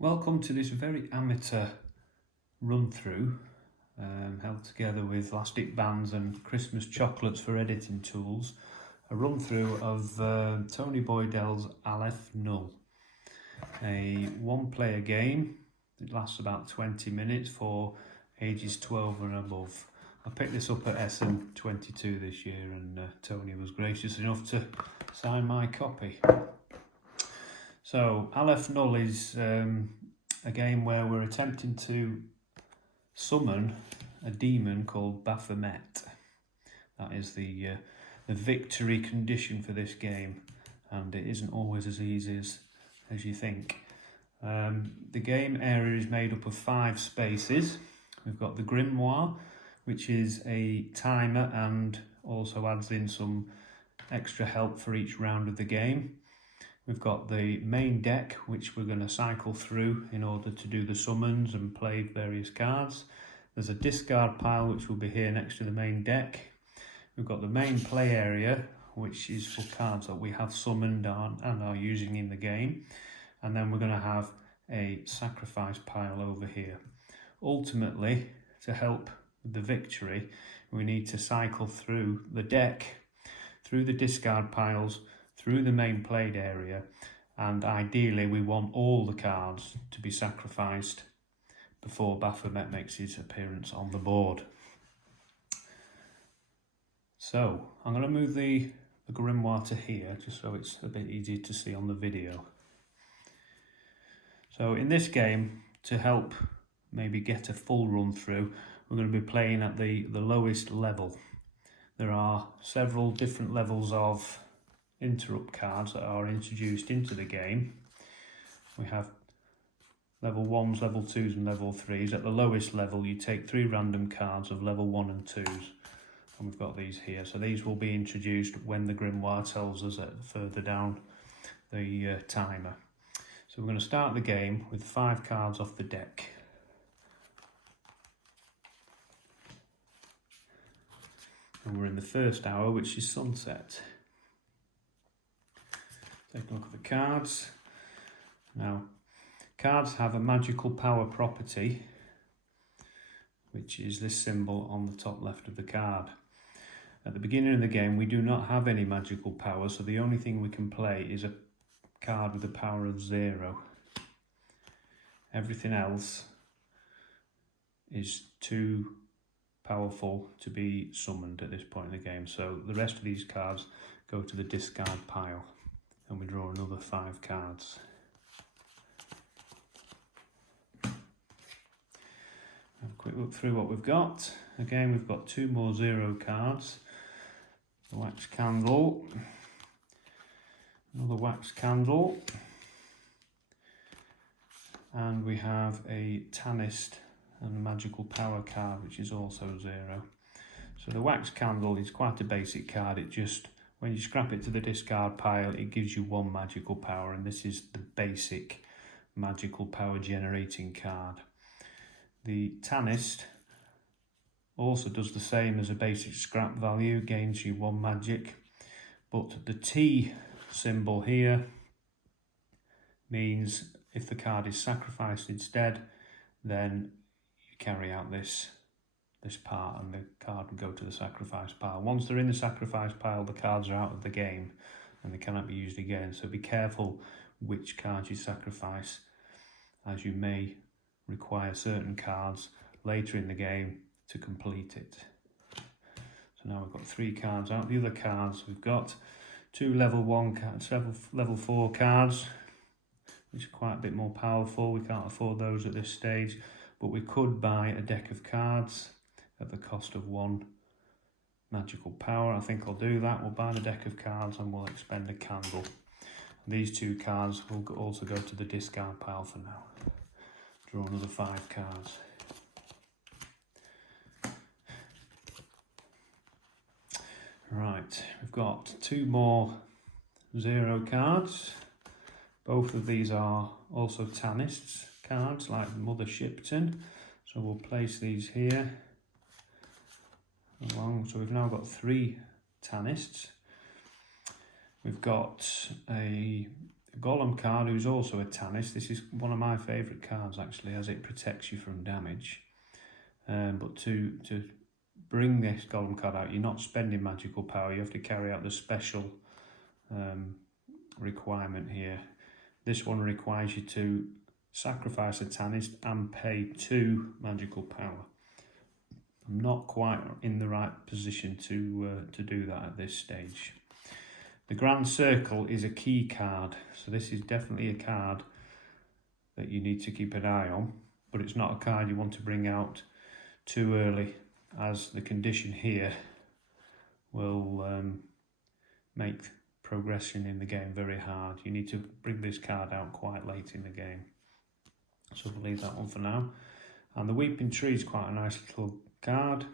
Welcome to this very amateur run-through held together with elastic bands and Christmas chocolates for editing tools. A run-through of Tony Boydell's Aleph Null, a one-player game. It lasts about 20 minutes for ages 12 and above. I picked this up at SM22 this year, and Tony was gracious enough to sign my copy. So Aleph Null is a game where we're attempting to summon a demon called Baphomet. That is the victory condition for this game, and it isn't always as easy as you think. The game area is made up of 5 spaces. We've got the grimoire, which is a timer and also adds in some extra help for each round of the game. We've got the main deck, which we're going to cycle through in order to do the summons and play various cards. There's a discard pile, which will be here next to the main deck. We've got the main play area, which is for cards that we have summoned and are using in the game. And then we're going to have a sacrifice pile over here. Ultimately, to help with the victory, we need to cycle through the deck, through the discard piles, through the main played area, and ideally we want all the cards to be sacrificed before Baphomet makes his appearance on the board. So I'm going to move the grimoire to here just so it's a bit easier to see on the video. So in this game, to help maybe get a full run through, we're going to be playing at the lowest level. There are several different levels of interrupt cards that are introduced into the game. We have level 1s, level 2s and level 3s. At the lowest level you take 3 random cards of level 1 and 2s, and we've got these here. So these will be introduced when the grimoire tells us that further down the timer. So we're going to start the game with 5 cards off the deck. And we're in the first hour, which is sunset. Take a look at the cards. Now, cards have a magical power property, which is this symbol on the top left of the card. At the beginning of the game, we do not have any magical power, so the only thing we can play is a card with a power of 0. Everything else is too powerful to be summoned at this point in the game, so the rest of these cards go to the discard pile. And we draw another 5 cards. Have a quick look through what we've got. Again, we've got 2 more 0 cards. The wax candle, another wax candle, and we have a Tanist and a magical power card, which is also 0. So the wax candle is quite a basic card. It just, when you scrap it to the discard pile, it gives you 1 magical power, and this is the basic magical power generating card. The Tanist also does the same as a basic scrap value, gains you 1 magic, but the T symbol here means if the card is sacrificed instead, then you carry out this part and the card will go to the sacrifice pile. Once they're in the sacrifice pile, the cards are out of the game and they cannot be used again. So be careful which cards you sacrifice, as you may require certain cards later in the game to complete it. So now we've got 3 cards out. The other cards, we've got 2 level 1 cards, level 4 cards, which are quite a bit more powerful. We can't afford those at this stage, but we could buy a deck of cards at the cost of 1 magical power. I think I'll do that. We'll buy the deck of cards and we'll expend a candle. These 2 cards will also go to the discard pile for now. Draw another 5 cards. Right, we've got 2 more 0 cards. Both of these are also Tanists cards, like Mother Shipton. So we'll place these here along. So we've now got 3 Tanists. We've got a the Golem card, who's also a Tanist. This is one of my favourite cards actually, as it protects you from damage. But to bring this Golem card out, you're not spending magical power. You have to carry out the special requirement here. This one requires you to sacrifice a Tanist and pay 2 magical power. I'm not quite in the right position to do that at this stage. The Grand Circle is a key card, so this is definitely a card that you need to keep an eye on, but it's not a card you want to bring out too early, as the condition here will make progression in the game very hard. You need to bring this card out quite late in the game. So we'll leave that one for now. And the Weeping Tree is quite a nice little card.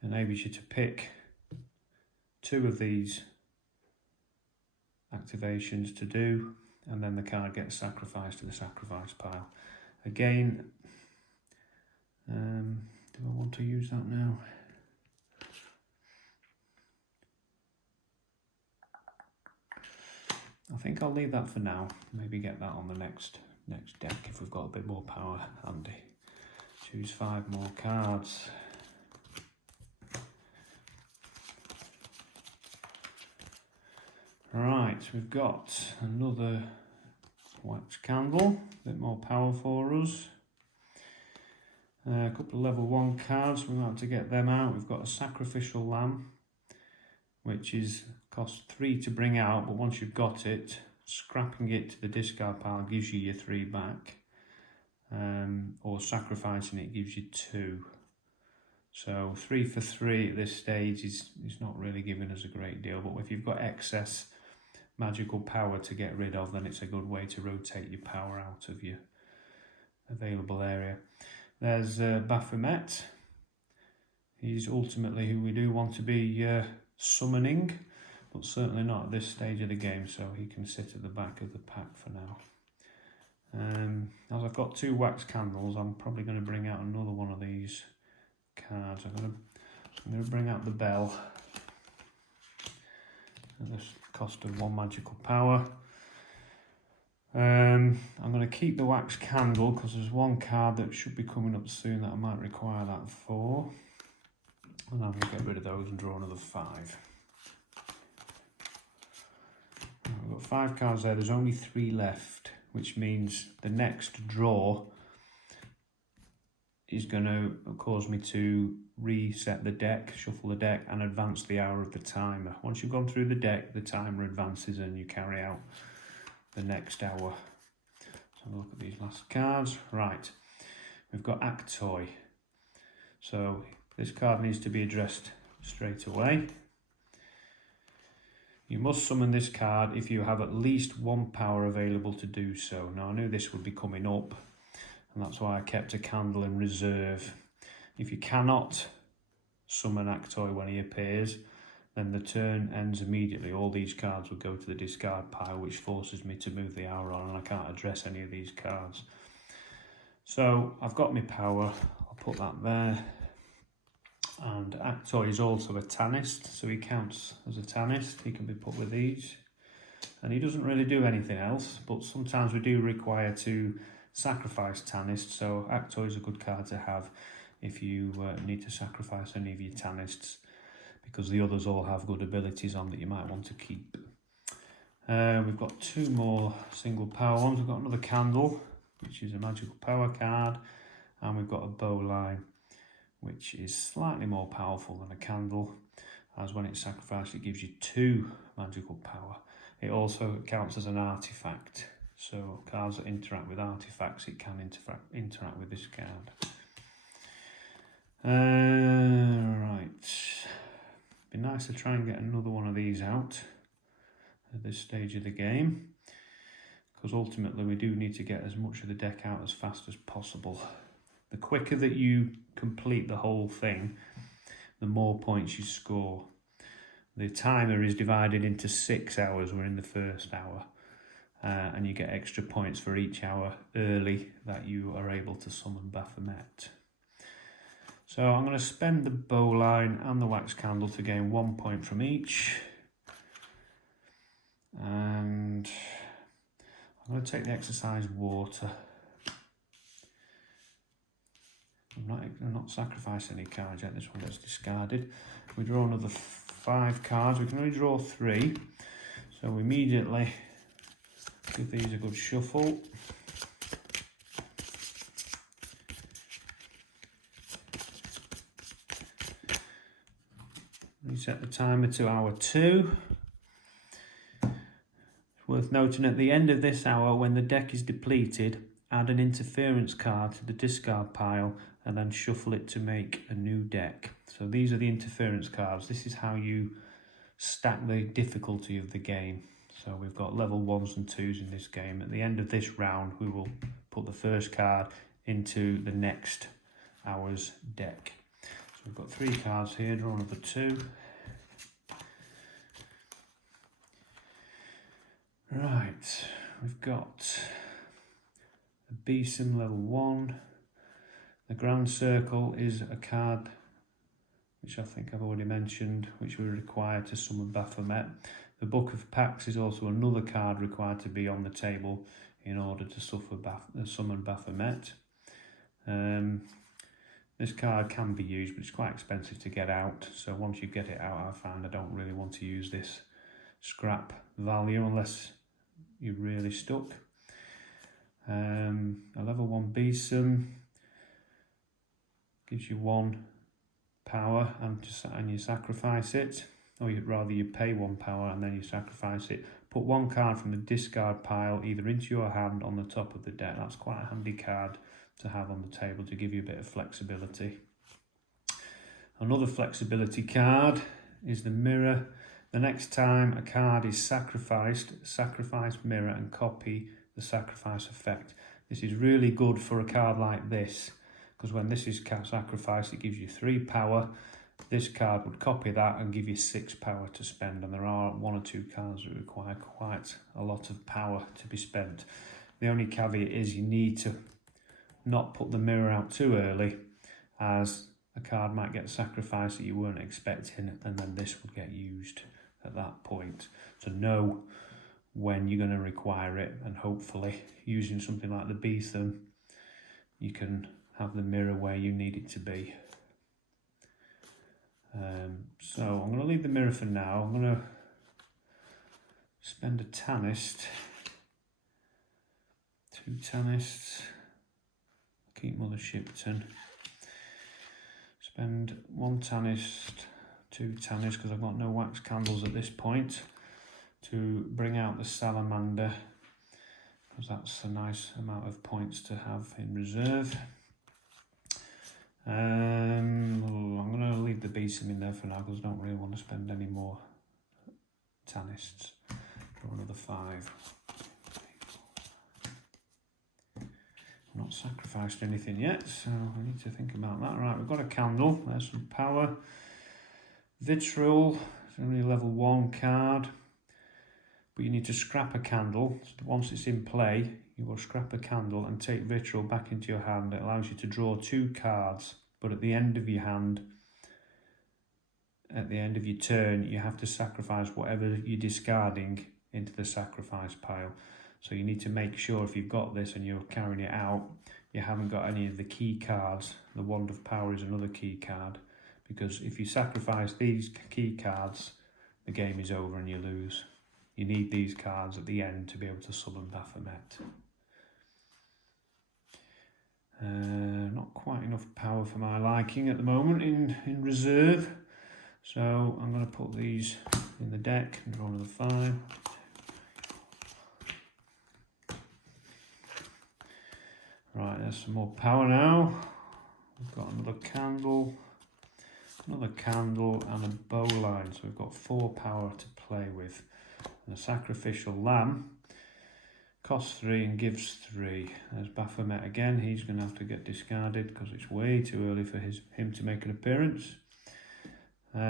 Enables you to pick 2 of these activations to do, and then the card gets sacrificed to the sacrifice pile. Again, do I want to use that now? I think I'll leave that for now. Maybe get that on the next deck if we've got a bit more power handy. Choose 5 more cards. Right, we've got another wax candle, a bit more power for us. A couple of level 1 cards, we're going to have to get them out. We've got a Sacrificial Lamb, which is cost 3 to bring out, but once you've got it, scrapping it to the discard pile gives you your 3 back, or sacrificing it gives you 2. So 3 for 3 at this stage is not really giving us a great deal, but if you've got excess magical power to get rid of, then it's a good way to rotate your power out of your available area. There's Baphomet. He's ultimately who we do want to be summoning, but certainly not at this stage of the game, so he can sit at the back of the pack for now. As I've got 2 wax candles, I'm probably going to bring out another one of these cards. I'm going to bring out the Bell at the cost of 1 magical power. I'm going to keep the wax candle because there's 1 card that should be coming up soon that I might require that for, and I'm going to get rid of those and draw another 5. I've got 5 cards there. There's only 3 left, which means the next draw is going to cause me to reset the deck, shuffle the deck, and advance the hour of the timer. Once you've gone through the deck, the timer advances and you carry out the next hour. So have a look at these last cards. Right, we've got Actoy. So this card needs to be addressed straight away. You must summon this card if you have at least 1 power available to do so. Now I knew this would be coming up, and that's why I kept a candle in reserve. If you cannot summon Actoy when he appears, then the turn ends immediately. All these cards will go to the discard pile, which forces me to move the hour on, and I can't address any of these cards. So I've got my power, I'll put that there. And Actoy is also a Tanist, so he counts as a Tanist. He can be put with these. And he doesn't really do anything else, but sometimes we do require to sacrifice Tanist, so Actoy is a good card to have if you need to sacrifice any of your Tanists, because the others all have good abilities on that you might want to keep. We've got 2 more single power ones. We've got another Candle, which is a magical power card, and we've got a Bowline, which is slightly more powerful than a Candle, as when it's sacrificed it gives you 2 magical power. It also counts as an artifact, so cards that interact with artifacts, it can interact with this card. Right, be nice to try and get another one of these out at this stage of the game, because ultimately we do need to get as much of the deck out as fast as possible. The quicker that you complete the whole thing, the more points you score. The timer is divided into 6 hours. We're in the first hour, and you get extra points for each hour early that you are able to summon Baphomet. So I'm going to spend the Bowline and the Wax Candle to gain 1 point from each. And I'm going to take the exercise water. I'm not sacrificing any cards yet. This one gets discarded. We draw another 5 cards. We can only draw 3. So we immediately give these a good shuffle. Reset the timer to hour 2. It's worth noting at the end of this hour, when the deck is depleted, add an interference card to the discard pile and then shuffle it to make a new deck. So these are the interference cards. This is how you stack the difficulty of the game. So we've got level 1s and 2s in this game. At the end of this round, we will put the first card into the next hour's deck. So we've got 3 cards here, draw another 2. Right, we've got a Besom level 1. The Grand Circle is a card which I think I've already mentioned, which we require to summon Baphomet. The Book of Pacts is also another card required to be on the table in order to summon Baphomet. This card can be used, but it's quite expensive to get out. So once you get it out, I find I don't really want to use this scrap value unless you're really stuck. A level 1 Besom gives you 1 power and you sacrifice it, or you pay 1 power and then you sacrifice it. Put 1 card from the discard pile either into your hand on the top of the deck. That's quite a handy card to have on the table to give you a bit of flexibility. Another flexibility card is the Mirror. The next time a card is sacrificed, sacrifice Mirror and copy the sacrifice effect. This is really good for a card like this, because when this is sacrificed, it gives you 3 power. This card would copy that and give you 6 power to spend, and there are 1 or 2 cards that require quite a lot of power to be spent. The only caveat is you need to not put the Mirror out too early, as a card might get sacrificed that you weren't expecting, and then this would get used at that point. So know when you're going to require it, and hopefully using something like the Besom, you can have the Mirror where you need it to be. So I'm going to leave the Mirror for now. I'm going to spend a Tanist, 2 Tanists, keep Mother Shipton, spend 1 Tanist, 2 Tanist, because I've got no wax candles at this point, to bring out the Salamander, because that's a nice amount of points to have in reserve. I'm going to leave the Besom in there for now because I don't really want to spend any more Tanists. Draw another 5. I've not sacrificed anything yet, so I need to think about that. Right, we've got a candle, there's some power. Vitriol, it's only a level 1 card, but you need to scrap a candle. So once it's in play, you will scrap a candle and take Vitriol back into your hand. It allows you to draw 2 cards, but at the end of your hand, at the end of your turn, you have to sacrifice whatever you're discarding into the sacrifice pile. So you need to make sure if you've got this and you're carrying it out, you haven't got any of the key cards. The Wand of Power is another key card, because if you sacrifice these key cards, the game is over and you lose. You need these cards at the end to be able to summon Baphomet. Not quite enough power for my liking at the moment in reserve, so I'm going to put these in the deck and draw another 5. Right, there's some more power now. We've got another candle and a bowline, so we've got 4 power to play with. And a sacrificial lamb costs 3 and gives 3. There's Baphomet again. He's going to have to get discarded because it's way too early for him to make an appearance. Do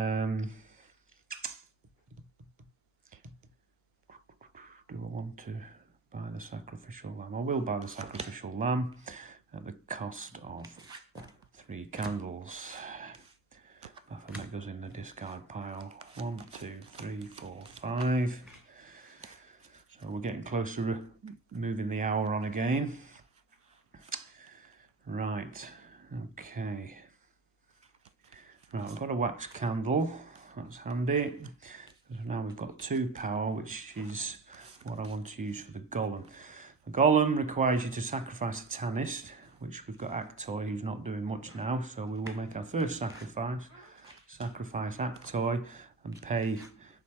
I want to buy the sacrificial lamb? I will buy the sacrificial lamb at the cost of 3 candles. Baphomet goes in the discard pile. 1, 2, 3, 4, 5. So So we're getting close to moving the hour on again. Right, okay. Right, we've got a wax candle, that's handy. So now we've got 2 power, which is what I want to use for the golem. The golem requires you to sacrifice a Tanist, which we've got Actoy, who's not doing much now, so we will make our first sacrifice. Sacrifice Actoy and pay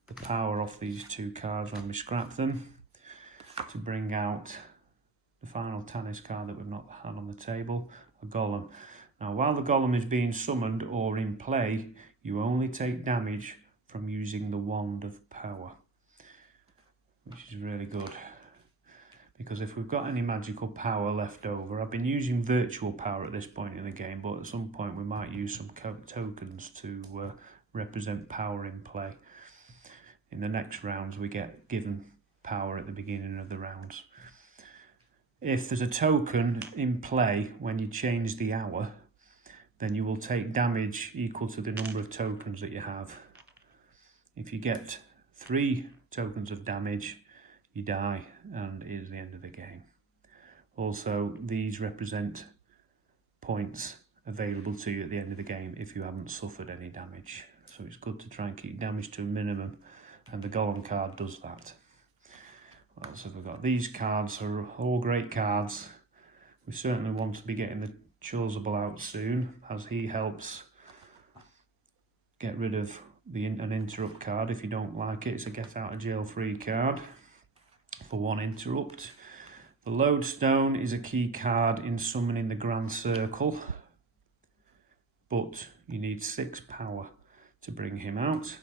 the power off these 2 cards when we scrap them to bring out the final Tanist card that we've not had on the table, a golem. Now, while the golem is being summoned or in play, you only take damage from using the Wand of Power, which is really good. Because if we've got any magical power left over, I've been using virtual power at this point in the game, but at some point we might use some tokens to represent power in play. In the next rounds, we get given power at the beginning of the rounds. If there's a token in play when you change the hour, then you will take damage equal to the number of tokens that you have. If you get 3 tokens of damage, you die, and it is the end of the game. Also, these represent points available to you at the end of the game if you haven't suffered any damage. So it's good to try and keep damage to a minimum, and the golem card does that. Well, so we've got these cards, are all great cards. We certainly want to be getting the Chasuble out soon, as he helps get rid of an interrupt card. If you don't like it, it's a get out of jail free card for 1 interrupt. The Lodestone is a key card in summoning the Grand Circle, but you need 6 power to bring him out.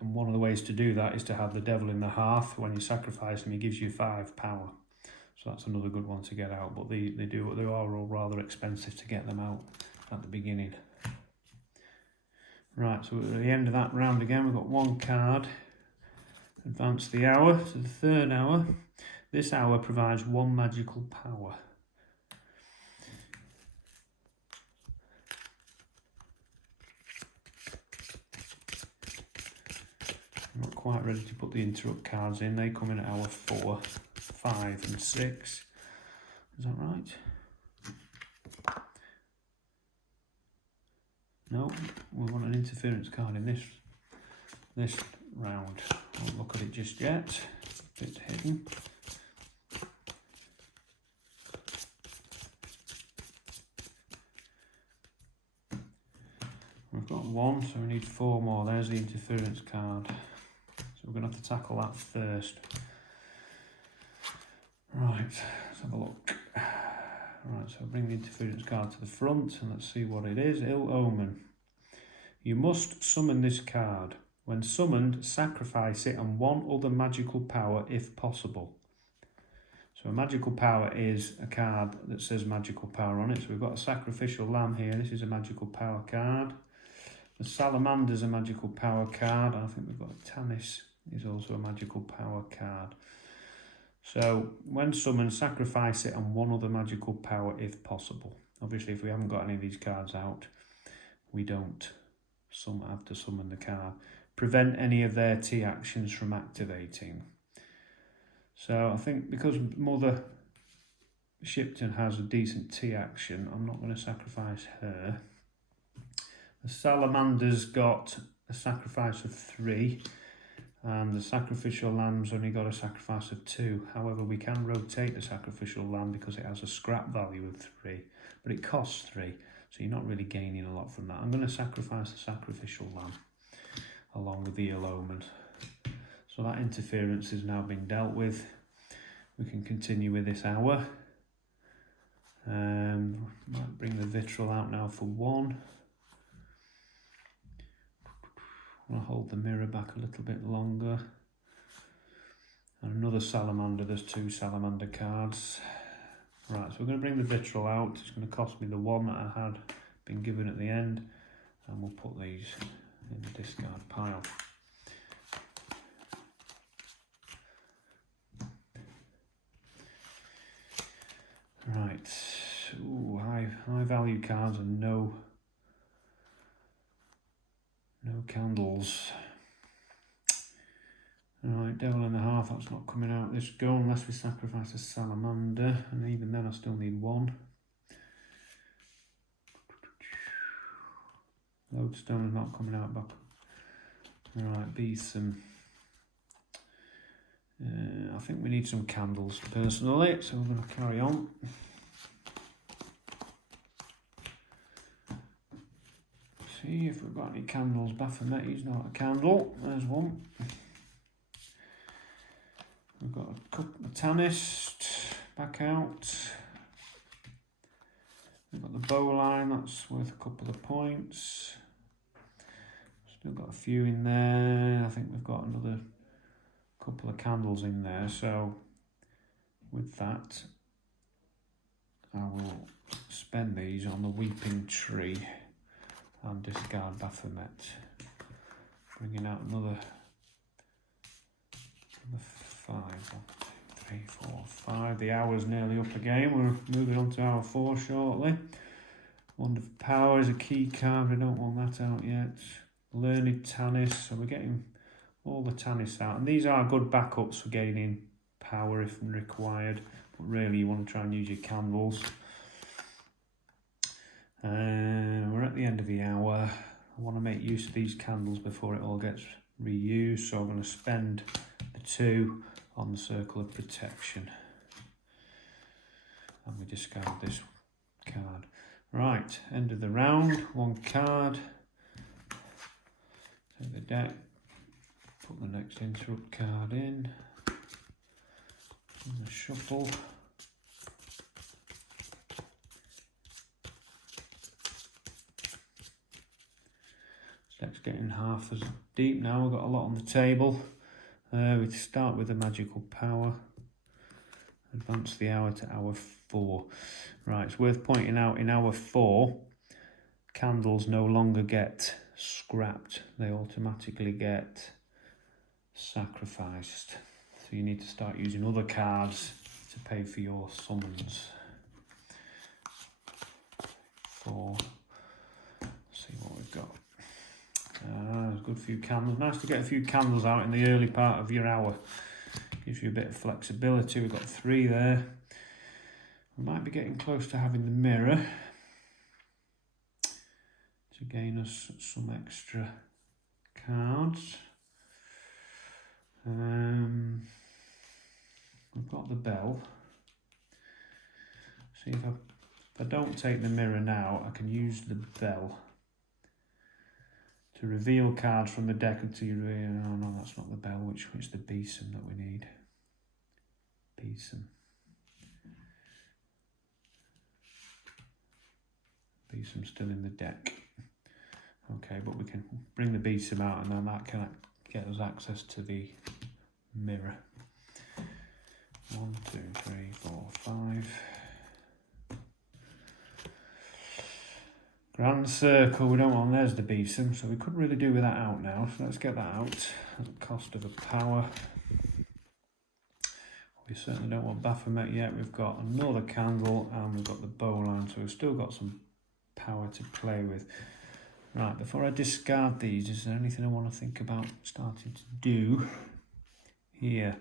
And one of the ways to do that is to have the Devil in the Hearth. When you sacrifice him, he gives you 5 power. So that's another good one to get out, but they are all rather expensive to get them out at the beginning. Right, so at the end of that round again, we've got 1 card. Advance the hour to the 3rd hour. This hour provides 1 magical power. I'm not quite ready to put the interrupt cards in. They come in at hour 4, 5 and 6. Is that right? No, we want an interference card in this round. I won't look at it just yet. It's hidden. We've got 1, so we need 4 more. There's the interference card. So we're going to have to tackle that first. Right, let's have a look. Right, so I'll bring the interference card to the front and let's see what it is. Ill Omen. You must summon this card. When summoned, sacrifice it and 1 other magical power if possible. So a magical power is a card that says magical power on it. So we've got a Sacrificial Lamb here. This is a magical power card. The Salamander's a magical power card. I think we've got a Tannis is also a magical power card. So when summoned, sacrifice it and 1 other magical power if possible. Obviously, if we haven't got any of these cards out, we don't have to summon the card. Prevent any of their T actions from activating. So I think because Mother Shipton has a decent T action, I'm not going to sacrifice her. The Salamander's got a sacrifice of 3, and the Sacrificial Lamb's only got a sacrifice of 2. However, we can rotate the Sacrificial Lamb because it has a scrap value of 3, but it costs 3, so you're not really gaining a lot from that. I'm going to sacrifice the Sacrificial Lamb along with the Ill Omen. So that interference has now been dealt with. We can continue with this hour. Might bring the Vitriol out now for 1. I'll hold the mirror back a little bit longer. And another Salamander, there's 2 Salamander cards. Right, so we're going to bring the Vitriol out. It's going to cost me the 1 that I had been given at the end. And we'll put these in the discard pile. Right, ooh, high value cards and no candles. Alright, devil in the half, that's not coming out this go unless we sacrifice a salamander, and even then I still need one. Lodestone is not coming out back. Alright, besom. I think we need some candles personally, so we're going to carry on. See if we've got any candles. Baphomet is not a candle. There's one. We've got a Tanist back out. We've got the bowline, that's worth a couple of points. Still got a few in there. I think we've got another couple of candles in there. So with that, I will spend these on the Weeping Tree and discard Baphomet. Bringing out another 5. 1, 2, 3, 4, 5. The hour's nearly up again. We're moving on to hour 4 shortly. Wand of Power is a key card. We don't want that out yet. Learned Tannis. So we're getting all the Tannis out. And these are good backups for gaining power if required. But really you want to try and use your candles. We're at the end of the hour. I want to make use of these candles before it all gets reused. So I'm going to spend the 2 on the Circle of Protection, and we discard this card. Right, end of the round. 1 card. Take the deck. Put the next interrupt card in. And the shuffle. This deck's getting half as deep now. We've got a lot on the table. We start with the Magical Power, advance the hour to hour 4. Right, it's worth pointing out in hour 4, candles no longer get scrapped, they automatically get sacrificed. So you need to start using other cards to pay for your summons. 4, let's see what we've got. There's a good few candles. Nice to get a few candles out in the early part of your hour. Gives you a bit of flexibility. We've got 3 there. We might be getting close to having the mirror to gain us some extra cards. We've got the bell. See if I don't take the mirror now, I can use the bell to reveal cards from the deck until you reveal. Oh no, that's not the bell. Which is the besom that we need? Besom. Besom's still in the deck. Okay, but we can bring the besom out, and then that can get us access to the mirror. 1, 2, 3, 4, 5. Grand Circle, we don't want, there's the besom, so we couldn't really do with that out now, so let's get that out at the cost of a power. We certainly don't want Baphomet yet. We've got another candle and we've got the bowline, so we've still got some power to play with. Right, before I discard these, is there anything I want to think about starting to do here?